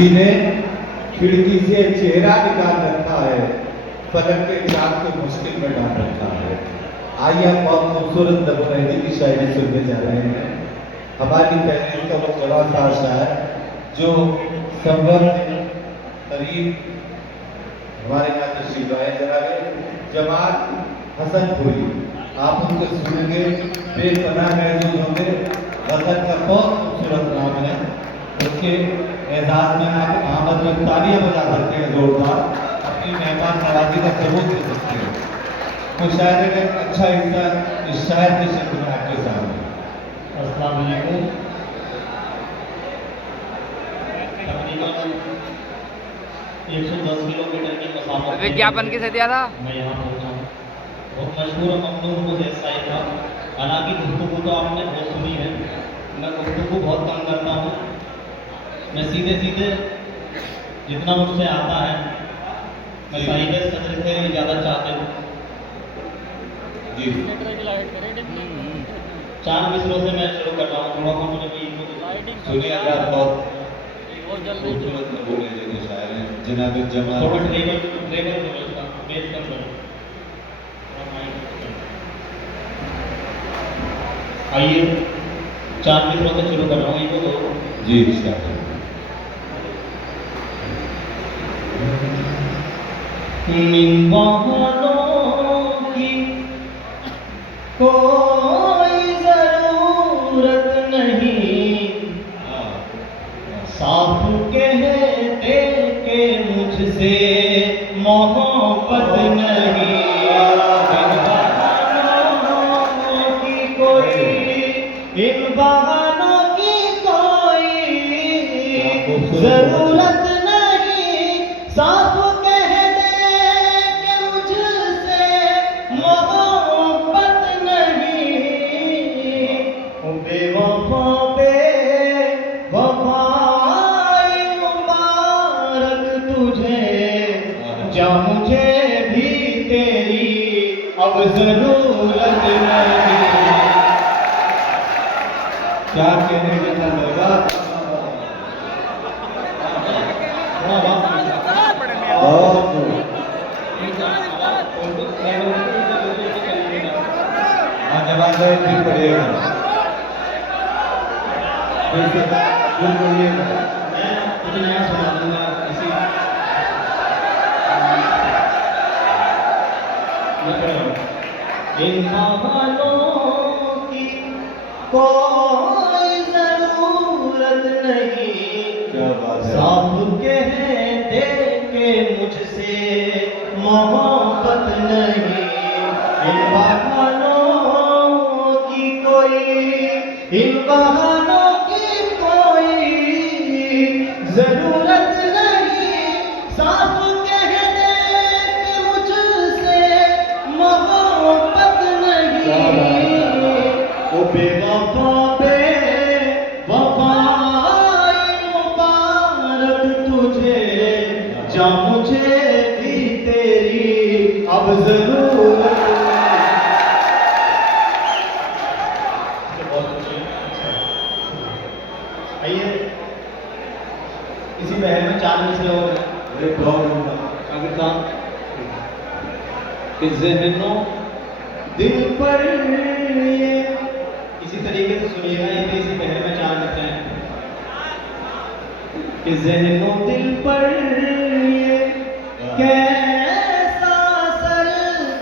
किसी ने खिड़की से चेहरा निकाल रखा है, पलक के चाँद को मुश्किल में डाल रखा है। आइए हम बहुत खूबसूरत दबोरेजी की शायरी सुनने जा रहे हैं। हमारी तहरीर का वो बड़ा सा शायर जो संभव करीब हमारे यहाँ तशरीफ आए जनाब जमाल हसन फूली, आप उनको सुनेंगे। बेपनाह महसूस होंगे। गजल का बहुत खूबसूरत नाम है, उसके एजाज में आप आमद में तालियां बजा सकते हैं, जोरदार अपनी मेहमान नवाजी का सबूत दे सकते हैं। मुशायरे का एक अच्छा हिस्सा इस शायर के शब्द में आपके सामने। अस्सलाम वालेकुम। तकरीबन 110 किलोमीटर की मसाफत विज्ञापन किसे दिया था? मैं यहाँ पहुँचा हूँ। बहुत मशहूर मखलूक मुझे साहिब था। हालांकि गुफ्तगू तो आपने बहुत सुनी है, मैं गुफ्तगू बहुत कम करता हूँ। मैं सीधे सीधे जितना मुझसे आता है मैं साहिब सदर से ज़्यादा चाहते हूँ। जी 4 मिसरों से मैं शुरू कर रहा हूँ। थोड़ा सा मुझे भी सुनिए आजाद बहुत खूबसूरत बोले जो शायर हैं जनाब जमाल। थोड़ा ट्रेबल बोलता बेस कम करो। आइए 4 मिसरों से शुरू कर रहा हूँ। ये तो जी स्टार्ट। इन बहानों की कोई जरूरत नहीं, साफ कहते के मुझसे मोहब्बत नहीं। इन बहानों की कोई जरूरत नहीं, साफ कह दे कि मुझसे मोहब्बत नहीं। बेवफा बेवफाई मुबारक तुझे, जा मुझे भी तेरी अब जरूरत नहीं। क्या कहने के अंदर लगा हाँ जवाब फिर पड़ेगा कुछ नया सुना दूंगा इसी इन बहानों की कोई जरूरत नहीं, क्या बात है। साफ कहते के मुझसे मोहब्बत नहीं। इन बहानों की कोई इन बहानों की कोई जरूरत नहीं, साफ कह दे कि मुझसे मोहब्बत नहीं। ओ बेवफा बेवफाई मुबारक तुझे, जा मुझे भी तेरी अब जरूरत आइए इसी बहन में 4 मिसरे और काफी काम ज़हनों दिल पर ये इसी तरीके से सुनिएगा। ये भी इसी बहन में 4 मिसरे हैं कि ज़हनों दिल पर ये कैसा असर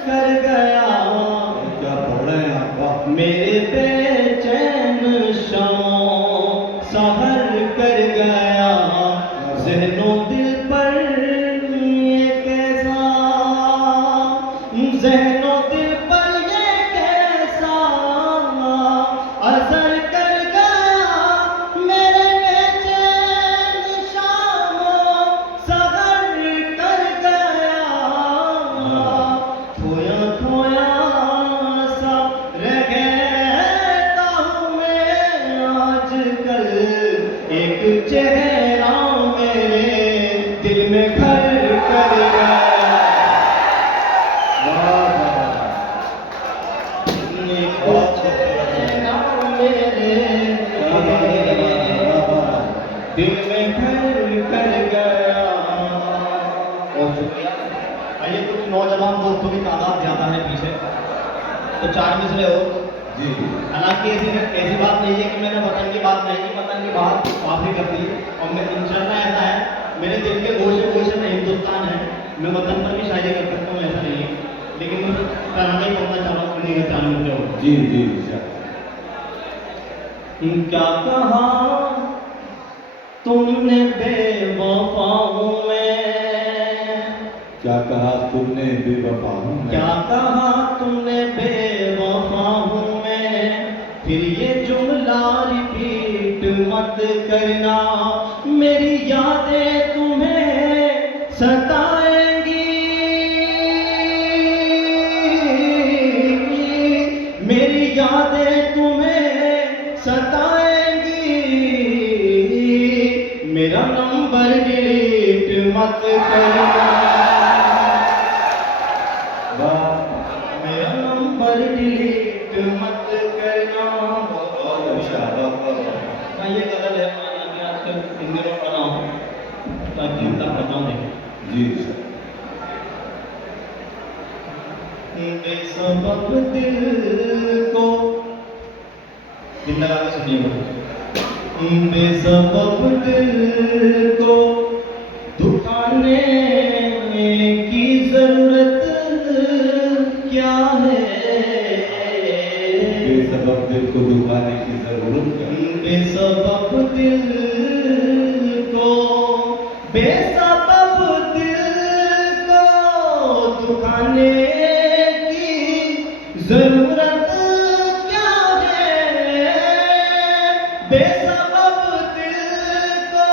कर गया, क्या पढ़ रहे हैं आप? मेरे बेचैन शामों सहर कर गया। ज़हनों दिल पर ये कैसा, ज़हनों दिल पर ये कैसा असर कर गया, मेरे बेचैन शामों सहर कर गया। खोया खोया सा रह गया हूँ मैं आजकल, एक चेहरा मेरे दिल में घर कर गया। दिल दिल में घर कर गया। बहुत शुक्रिया। आइए कुछ नौजवान दोस्तों की तादाद ज़्यादा है पीछे, तो 4 मिसरे हो। जी हालांकि ऐसी बात नहीं है कि मैंने वतन की बात नहीं की, वतन की बात काफ़ी कर दी है। और मैं इंशाल्लाह ऐसा है, मेरे दिल के गोशे गोशे में हिंदुस्तान है, मैं वतन पर भी शायरी कर सकता हूँ, ऐसा नहीं है। लेकिन कराना ही पड़ना चाह रहा हूँ, सुनिएगा 4 मिसरे हो। जी जी क्या कहा तुमने बेवफाओं में, क्या कहा तुमने बेवफा हूँ मैं, क्या कहा तुमने बेवफा हूँ मैं, फिर ये जुमला रिपीट मत करना, मेरी यादें तुम्हें सताएंगी, मेरी यादें तुम्हें सताएंगी, मेरा नंबर डिलीट मत करना, मेरा नंबर डिलीट मत करना। बहुत अच्छा मैं ये गलत है, मैं आजकल हिंदी में पढ़ रहा हूँ, ताकि उनका बताऊँ नहीं। जी बेसबब दिल को दिल लगा के सुनिएगा, बेसबब दिल को दुखाने की जरूरत क्या है, बेसबब दिल को दुखाने की जरूरत क्या है? बेसबब दिल को, बेसबब दिल को दुखाने की जरूरत क्या है, बेसबब दिल को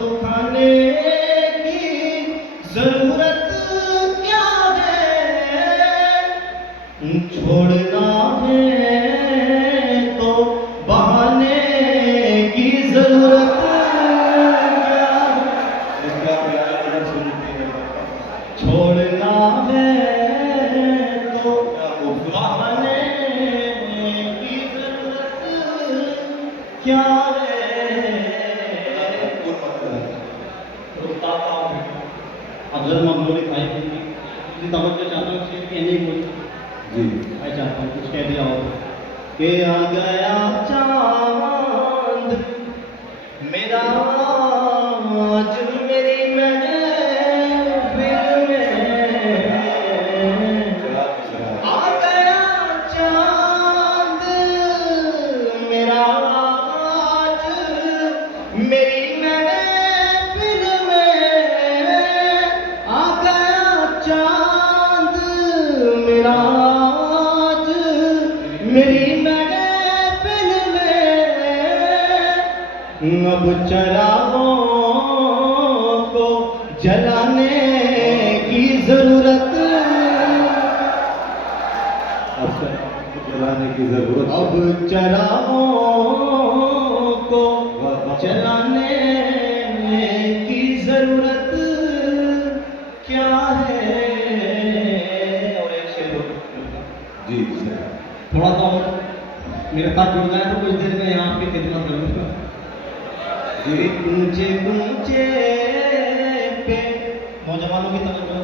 दुखाने की जरूरत क्या है, छोड़ना है तो बहाने की जरूरत क्या है, इसका प्यार अगर सुनती है छोड़ना है तो बहाने की जरूरत क्या है। रुकता था अफजल मखदूम लिखाई थी, तवज्जो चाहता हूँ शेर कहने की कोशिश जी मैं चाहता हूँ कुछ कह दिया हो कि आ गया चांद मेरा आज मेरी महफिल में, आ गया चांद मेरा आज मेरी महफिल में, आ गया चांद मेरा आज मेरी महफिल में, अब चरागों को जलाने की जरूरत, अब जलाने की जरूरत अब चरागों को जलाने की जरूरत क्या है। और एक शेर जी थोड़ा सा और मेरे साथ जुड़ गए तो कुछ देर में यहाँ आपकी खिदमत करूँगा। जी ऊंचे ऊंचे पे नौजवानों की तवज्जो,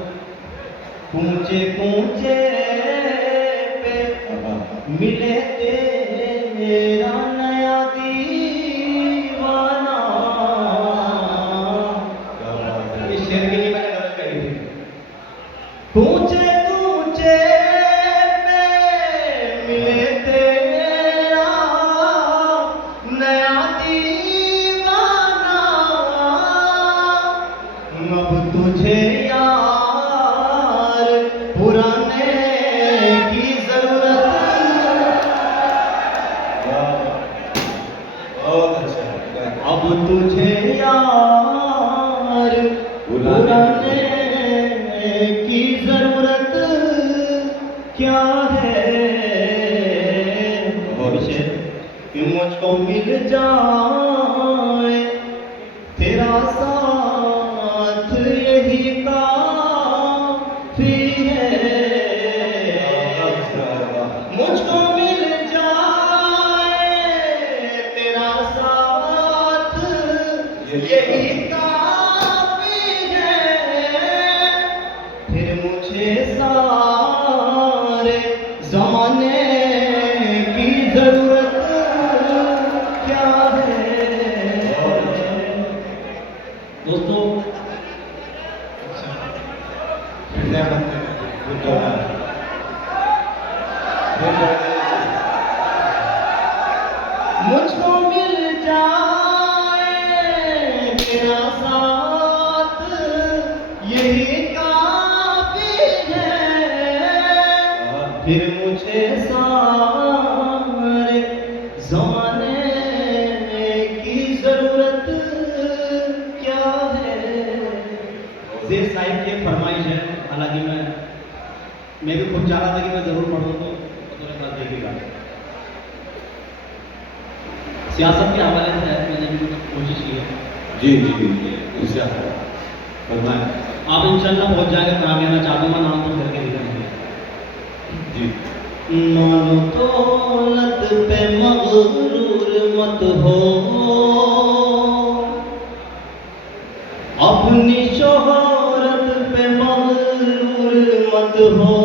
ऊंचे ऊंचे पे मिले तेरा नया दीवाना, इस शेर के लिए मैंने गलत कही थी। ऊंचे ऊंचे पे मिले तेरा नया दीवाना, अब तुझे यार पुराने की जरूरत, बहुत अच्छा अब तुझे यार पुराने की जरूरत क्या है। और शेर कि मुझको मिल जाए तेरा साथ यही काफी है, मुझको मिल जाए तेरा साथ यही काफी है, फिर मुझे सारे जमाने की जरूरत क्या है। दोस्तों मुझको मिल जाए मेरा साथ, यही काफी है, फिर मुझे सारे जमाने की जरूरत क्या है। शेर साहिब की एक फरमाइश है, हालांकि मैं भी खुद चाह रहा था कि मैं जरूर पढ़ूँ, तो थोड़ा सा देखिएगा। सियासत के हवाले से मैंने भी कोशिश की है। जी जी जी, उससे फरमाएं। आप इंशाल्लाह पहुंच जाएंगे, मैं आना चाहूँगा, नाम तो करके दिखाएंगे। जी। मानो दौलत पे मगरूर मत हो, अपनी शोहरत पे मगरूर मत हो।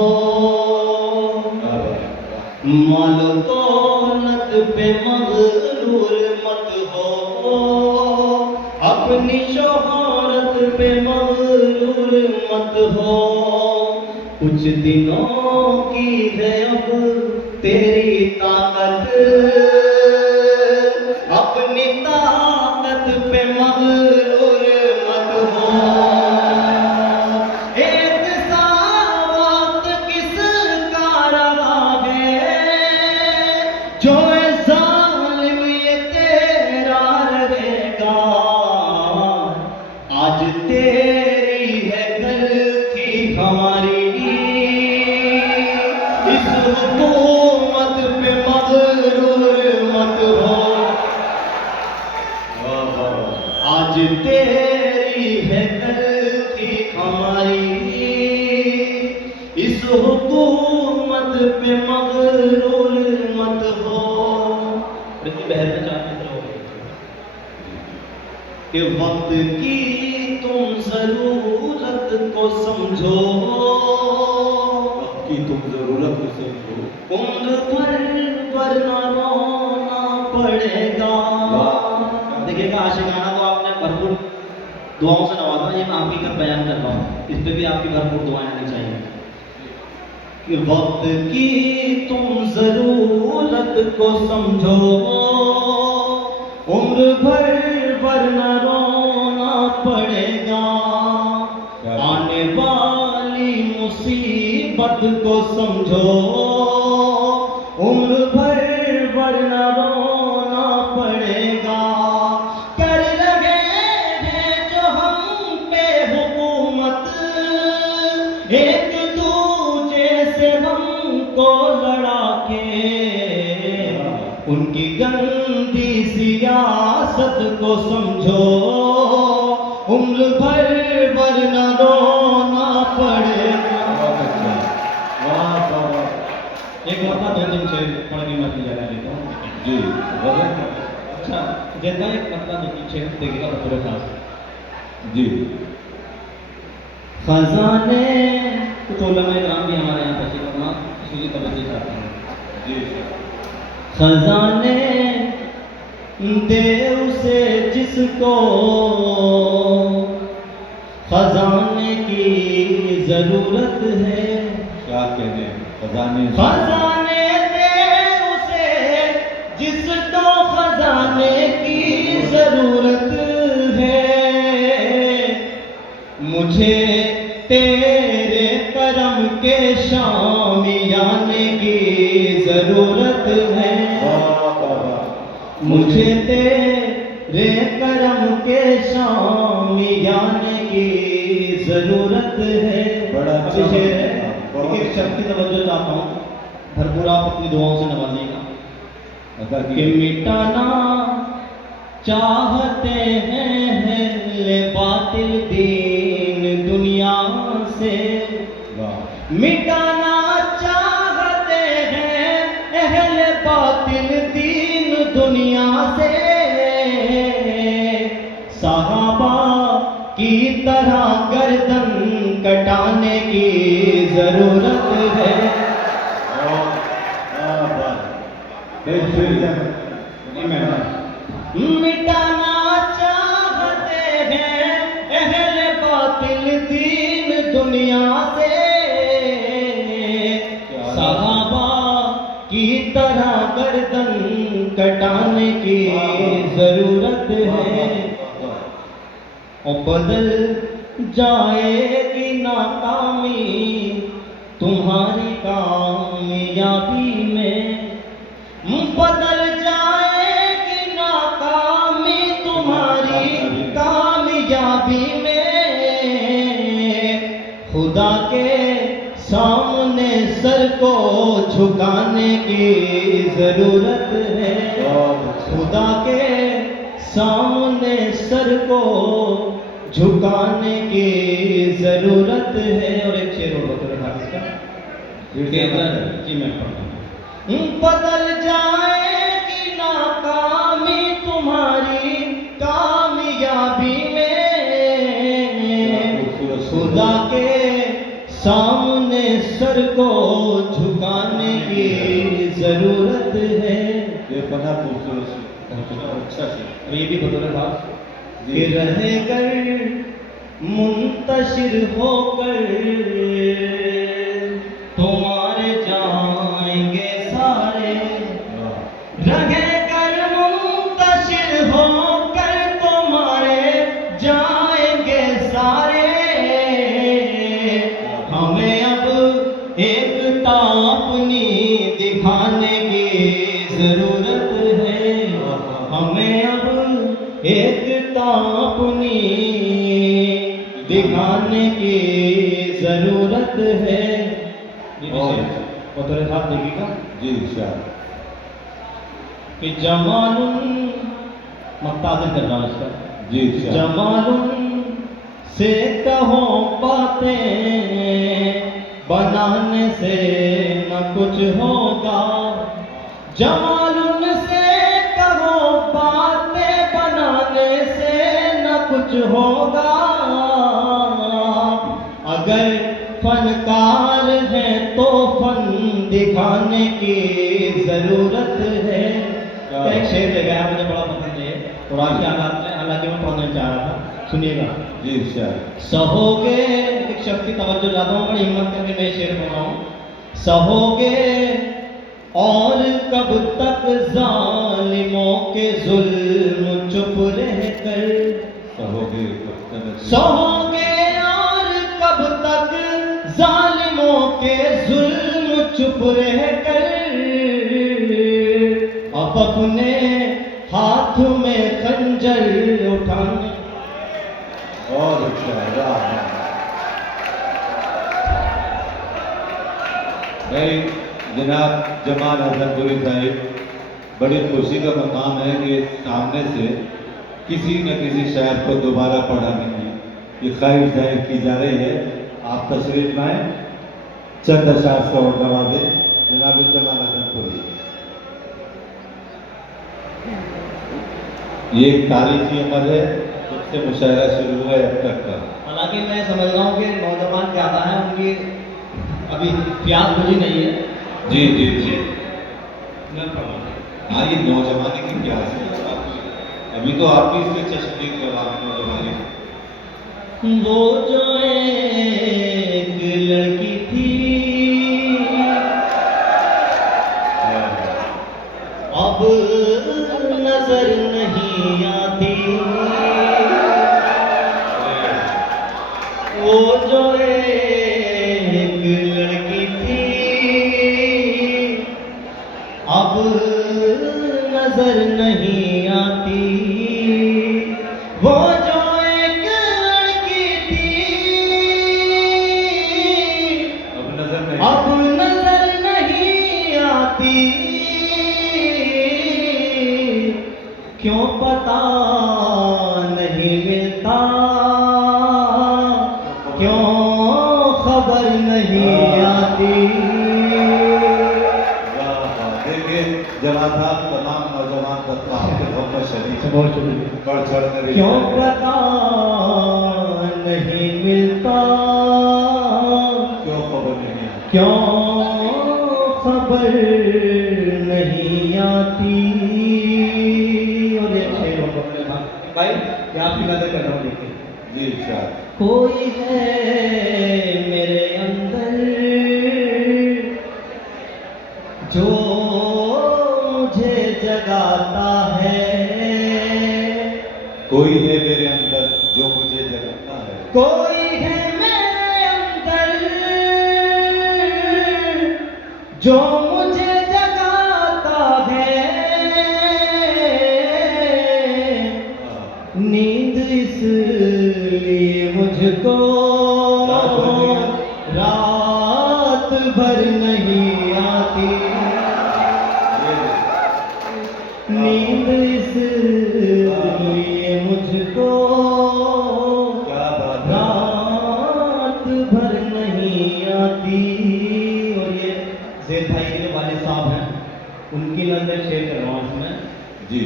मानो दौलत पे मगरूर मत हो, अपनी शोहरत पे मगरूर मत हो। कुछ दिनों की है अब तेरी ताकत, अपनी ताकत पे मगरूर मत हो। एक सा वक्त किसका रहा है, जो जालिम ये तेरा रहेगा। आज तेरी है गलती हमारी, इस हुकूमत पे मगरूर मत हो। आज तेरी है गलती हमारी, इस हुकूमत पे मगरूर मत हो। बहर में कि वक्त की तुम जरूरत को समझो, की तुम जरूरत को समझो, उम्र भर वरना रोना पड़ेगा। देखिएगा आशिकाना तो आपने भरपूर दुआओं से नवाजा, ये मैं आपकी कर बयान कर रहा हूँ, इस पे भी आपकी भरपूर दुआएं आनी चाहिए। कि वक्त की तुम जरूरत को समझो, उम्र भर वरना रोना पड़ेगा। आने वाली मुसीबत को समझो, उम्र भर वरना रोना पड़ेगा। कर रहे हैं जो हम पे हुकूमत, एक दूजे से हमको लड़ा के, उनकी गंदी सियासत को समझो, उम्र भर वरना रोना पड़ेगा। एक मरता 2-3 शेर पढ़ के मैं जगह लेता हूँ। जी अच्छा जैसा एक मरता 2-3 शेर देखिएगा पूरे खास। जी। खजाने कुछ उलमा इकराम भी हमारे यहाँ तशरीफ फरमा, इसलिए तवज्जो चाहते हैं। जी। खजाने दे उसे जिसको खजाने की जरूरत है। क्या कहने, खजाने खजाने दे उसे जिसको खजाने की जरूरत है। मुझे तेरे करम के शामियाने की जरूरत है। मुझे तेरे करम के शामियाने की जरूरत है। बड़ा अच्छा शेर है, लेकिन शब्द की तवज्जो चाहता हूँ, भरपूर आप अपनी दुआओं से नवाजिएगा। कि मिटाना चाहते हैं बातिल दीन दुनिया से, मिटाना चाहते हैं अहले बातिल दीन दुनिया से। साहब सहाबा की तरह गर्दन कटाने की जरूरत है। मिटाना चाहते हैं अहले बातिल दीन दुनिया से, सहाबा की तरह गर्दन कटाने की जरूरत है। और बदल जाएगी नाकामी तुम्हारी कामयाबी में, बदल जाएगी नाकामी तुम्हारी कामयाबी में। खुदा के सामने सर को झुकाने की जरूरत है। खुदा के सामने सर को झुकाने की जरूरत है। और एक शेर और बता रहा इसका जी मैं पढ़ता हूँ। बदल जाएगी नाकामी तुम्हारी कामयाबी में, खुदा के सामने सर को झुकाने की जरूरत है। ये बड़ा खूबसूरत अच्छा से ये भी बतौर था कि रहेकर मुंतशिर होकर तुम्हारे जाएंगे सारे, रहेकर मुंतशिर होकर तुम्हारे जाएंगे सारे। हमें अब एकता अपनी दिखाने की जरूरत है। हमें अब एकता अपनी दिखाने की जरूरत है। बतौर साहब देखिएगा जी शायद कि जमानुन मक्ताज़ कर रहा हूँ इसका जी शायद जमानुन से कहो बातें बनाने से न कुछ होगा। जमानुन से कहो बातें बनाने से न कुछ होगा। अगर फनकार है तो फन दिखाने की जरूरत है। एक शेर ले गया मुझे बड़ा पसंद है कुरान के हालात में, हालांकि मैं पढ़ना चाह रहा था, सुनिएगा। जी शायद सहोगे, एक शब्द की तवज्जो जाता हूँ, बड़ी हिम्मत करके मैं शेर पढ़ रहा हूँ। सहोगे और कब तक जालिमों के जुल्म चुप रहकर, सहोगे सहोगे और कब तक जालिमों के जुल्म चुप रहकर। अब अपने हाथ में खंजर उठाने। और अच्छा नहीं जनाब जमाल हसनपुरी साहिब, बड़ी खुशी का मकाम है कि सामने से किसी न किसी शायर को दोबारा पढ़ाने की ये ख्वाहिश जाहिर की जा रही है। आप तशरीफ लाएं, चंद अशार से और नवाजे जनाब जमाल हसनपुरी। ये एक तारीखी उम्र है जब से मुशायरा शुरू हुआ है अब तक का। हालांकि मैं समझ रहा हूँ कि नौजवान ज़्यादा हैं, उनकी अभी प्यास बुझी नहीं है। जी जी जी मैं पढ़ा हाँ, ये नौजवानी की प्यास है। अभी तो आप भी इससे चश्मे करा नौजवानी। वो जो एक लड़की थी अब नजर नहीं आती। वो जो एक लड़की थी अब नजर नहीं आती। वो जो एक लड़की थी ये आपकी मदद कर रहा हूँ देखिए। जी इरशाद। कोई है मेरे अंदर जो मुझे जगाता है, कोई है मेरे अंदर जो मुझे जगाता है, कोई है मेरे अंदर जो मुझे जगाता है, नींद इसलिए मुझको रात भर नहीं आती, नींद इसलिए मुझको क्या बात है। रात भर नहीं आती। और ये ज़ेद भाई के वालिद साहब हैं, उनकी नजर शेयर कर रहा हूँ इसमें जी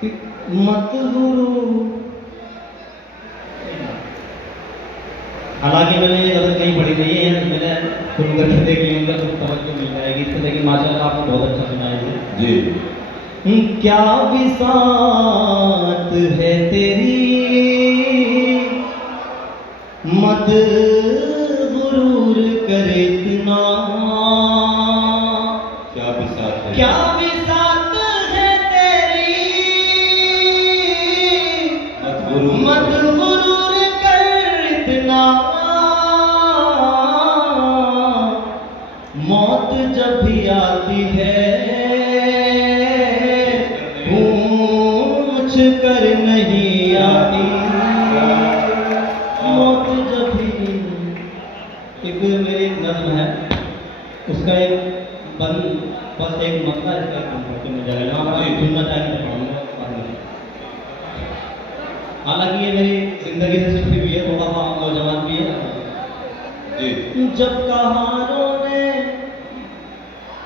कि मत गुरु, हालांकि मैंने ये गलत कहीं पढ़ी नहीं है, मैंने शुरू करके देख ली, उनका कुछ तवज्जो मिल जाएगी इससे, लेकिन माशाल्लाह आपने बहुत अच्छा सुनाया है। जी क्या विसात है तेरी, मत गुरूर करे इतना, क्या बिसात है, क्या विसात है तेरी, मत गुरूर कर इतना, मौत जब भी आती है पूछ कर नहीं आती, मौत जब भी। एक मेरी नज्म है, उसका एक बस एक मतलब इसका कंपनी में जाएगा, अगर आप सुनना चाहें तो पढ़ूंगा बाद में। हालांकि ये मेरी जिंदगी से छुपी हुई है, थोड़ा सा नौजवान भी है। जी जब कहारों ने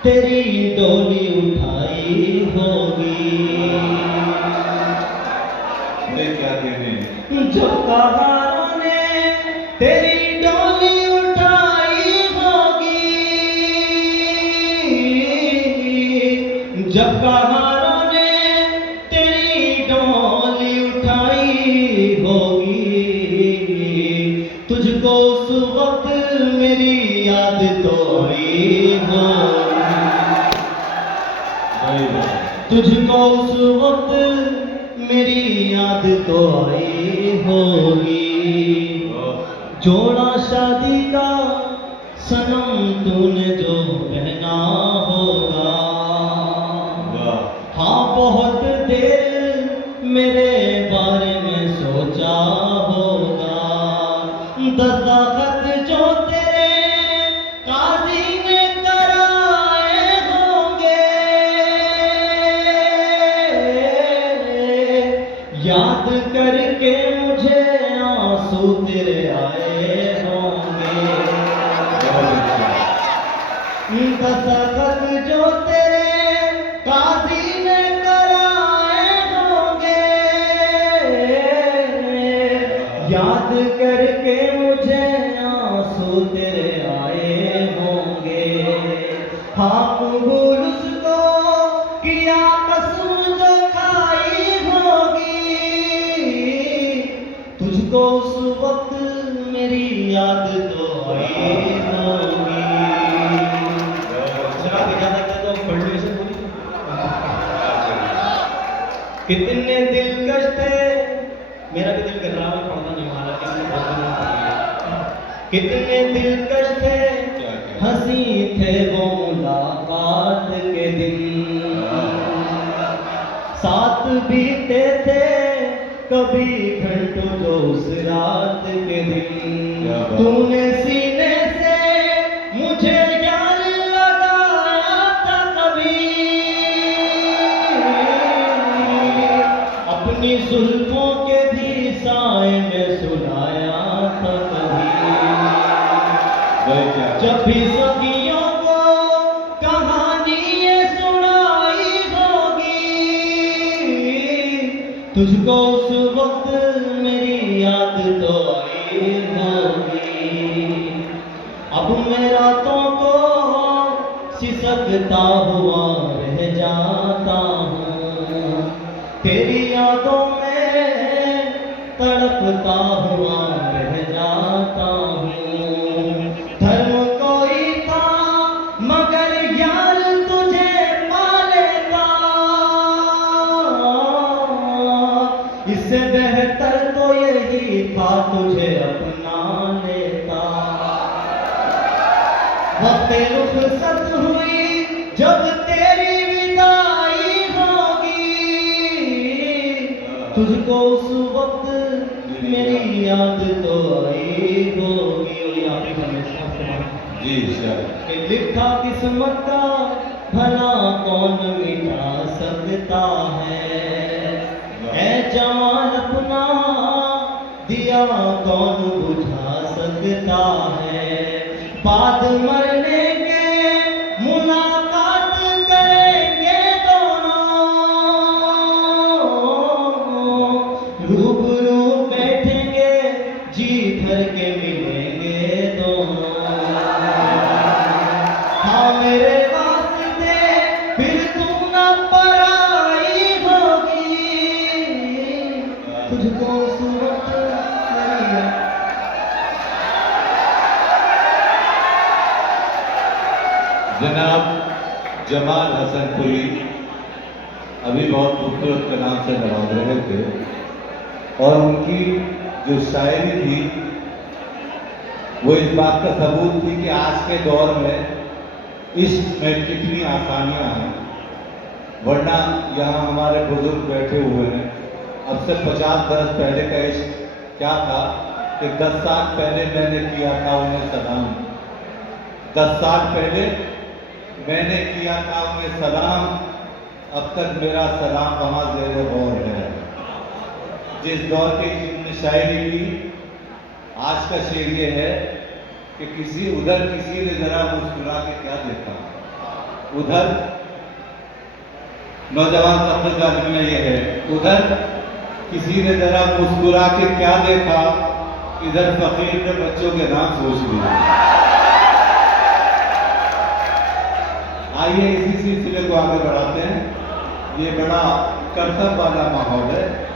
तेरी डोली उठाई होगी, मुझे क्या कहने हैं। जब कहारों ने तेरी डोली उठाई होगी, जब कहारों ने तेरी डोली उठाई होगी, तुझको उस वक्त मेरी याद तो आई होगी, सही बात। तुझको उस वक्त मेरी याद तो आई होगी, जोड़ा शादी का सनम तूने जो पहना होगा, वाह हाँ बहुत देर मेरे बारे में सोचा होगा, दस्तखत जो तेरे काजी ने कराए होंगे, याद करके मुझे आंसू तेरे आए होंगे, दस्तखत जो तेरे काजी ने कराए होंगे, याद करके मुझे आंसू तेरे आए होंगे, हाँ कबूल उसको किया कसम जो खाई होगी, तुझको उस वक्त मेरी याद तो आई होगी। जरा भी जा सकता तो पढ़ लो इसे पूरी। कितने दिलकश थे, मेरा भी दिल कर रहा है पढ़ना नहीं, हालांकि मैंने बहुत दिन पढ़ी है। कितने दिलकश थे, हंसी थे वो मुलाकात के दिन, साथ बीते थे कभी घंटों जो उस रात के दिन, तूने सीने से मुझे यार लगाया था कभी, अपनी जुल्फों के भी साए में सुनाया था कभी, जब भी सखियों को कहानी ये सुनाई होगी, तुझको उस वक्त मेरी याद तो आई होगी, अब मैं रातों को सिसकता हुआ रह जाता हूँ, तेरी यादों में तड़पता हुआ रह जाता हूँ। धर्म कोई था मगर यार तुझे पा लेता, इससे बेहतर तो यही था तुझे अपना लेता। वक्त रुखसत हुई जब तेरी विदाई होगी, तुझको उस वक्त मेरी याद तो आई होगी। और ये आप ही हमेशा सुना जी शायद कि लिखा किस्मत का भला कौन मिटा सकता है, ऐ जवान अपना दिया कौन बुझा सकता है। बाद मरने के मुलाकात करेंगे दोनों, रूबरू बैठेंगे जी भर के मिलेंगे दोनों। हाँ मेरे वास्ते फिर तू न पराई होगी, तुझको उस वक्त मेरी जनाब जमाल हसन पुरी अभी बहुत खूबसूरत कलाम से नवाज रहे थे, और उनकी जो शायरी थी वो इस बात का सबूत थी कि आज के दौर में इश्क में कितनी आसानियां हैं। वरना यहाँ हमारे बुजुर्ग बैठे हुए हैं, अब से 50 बरस पहले का इश्क क्या था कि 10 साल पहले मैंने किया था उन्हें सलाम, 10 साल पहले मैंने किया था उन्हें सलाम, अब तक मेरा सलाम वहाँ ज़ेरे गौर है। जिस दौर की जितनी शायरी की, आज का शेर ये है कि किसी ने जरा मुस्कुरा के क्या देखा, उधर नौजवान तबके का जुमला ये है, उधर किसी ने जरा मुस्कुरा के क्या देखा, इधर फकीर ने बच्चों के नाम सोच लिए। आइए इसी सिलसिले को आगे बढ़ाते हैं। ये बड़ा कर्तव्य वाला माहौल है।